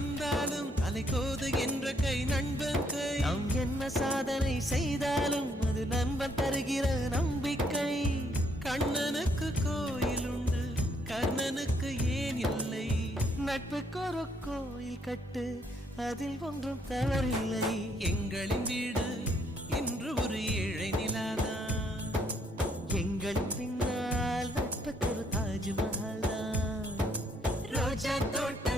வந்தாலும் அலை கோதுகின்ற கை நண்பன் கை. நாம் என்ன சாதனை செய்தாலும் அது நண்பன் தருகிற நம்பிக்கை. கண்ணனுக்கு கோயில் உண்டு, கர்ணனுக்கு ஏன் இல்லை? நட்புக்கு ஒரு கோயில் கட்டு, அதில் ஒன்றும் தவறில்லை. எங்களின் வீடு இன்று ஒரு ஏழை நிலாதான். எங்களின் பின்னால் நட்புக்கு ஒரு தாஜ்மஹால் தான். ரோஜா தோட்டம்